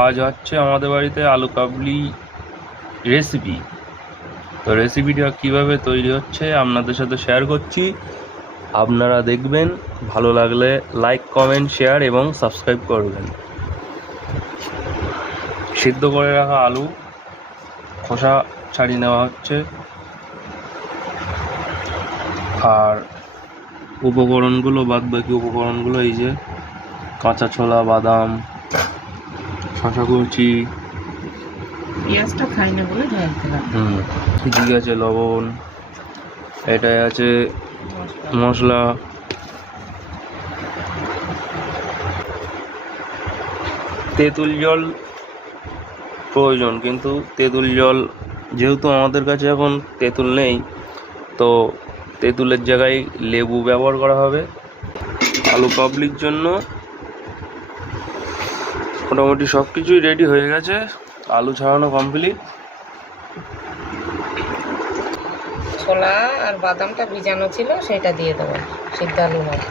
আজ হচ্ছে আমাদের বাড়িতে আলু কাবলি রেসিপি। তো রেসিপিটা কিভাবে তৈরি হচ্ছে আপনাদের সাথে শেয়ার করছি, আপনারা দেখবেন। ভালো লাগলে লাইক, কমেন্ট, শেয়ার এবং সাবস্ক্রাইব করবেন। সিদ্ধ করে রাখা আলু খোসা ছাড়িয়ে নেওয়া হচ্ছে। আর উপকরণগুলো, বাদ বাকি উপকরণগুলো এই যে কাঁচা ছোলা, বাদাম, শশা কুচি, পেঁয়াজটা খাই না বলে ঢালছিলাম। ঠিক আছে, লবণ, এটাই আছে মশলা। তেঁতুল জল প্রয়োজন, কিন্তু তেঁতুল জল যেহেতু আমাদের কাছে এখন তেঁতুল নেই, তো তেঁতুলের জায়গায় লেবু ব্যবহার করা হবে। আলু কাবলির জন্য মোটামুটি সব কিছুই রেডি হয়ে গেছে। আলু ছাড়ানো কমপ্লিট। ছোলা আর বাদামটা ভিজানো ছিল, সেটা দিয়ে দেবো সিদ্ধ আলুর মধ্যে।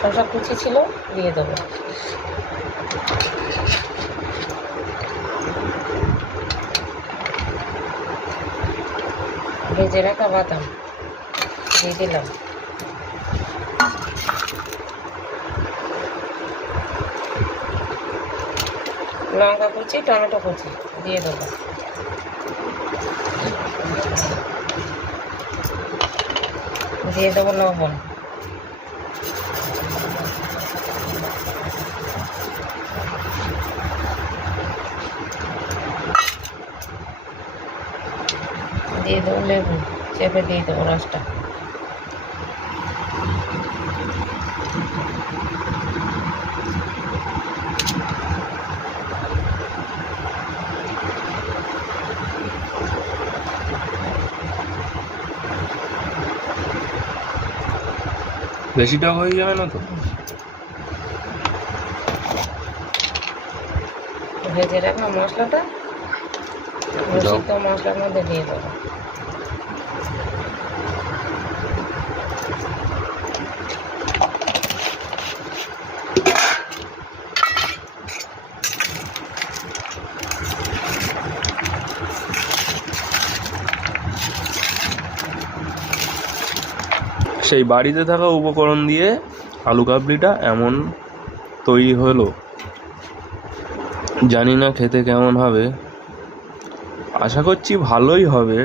শসা কুচি ছিল, দিয়ে দেবো। ভেজে রাখা বাদাম দিয়ে দিলাম। লঙ্কা কুচি, টমেটো কুচি দিয়ে দেবো। দিয়ে দেবো লবণ। দিয়ে দেবো লেবু, চেপে দিয়ে দেবো রসটা। বেশিটা হয়ে যাবে না তো? ভেজে রাখা মশলাটা সিদ্ধ মশলার মধ্যে দিয়ে দেবো। সেই বাড়িতে থাকা উপকরণ দিয়ে আলু কাবলিটা এমন তৈরি হলো। জানি না খেতে কেমন হবে, আশা করছি ভালোই হবে।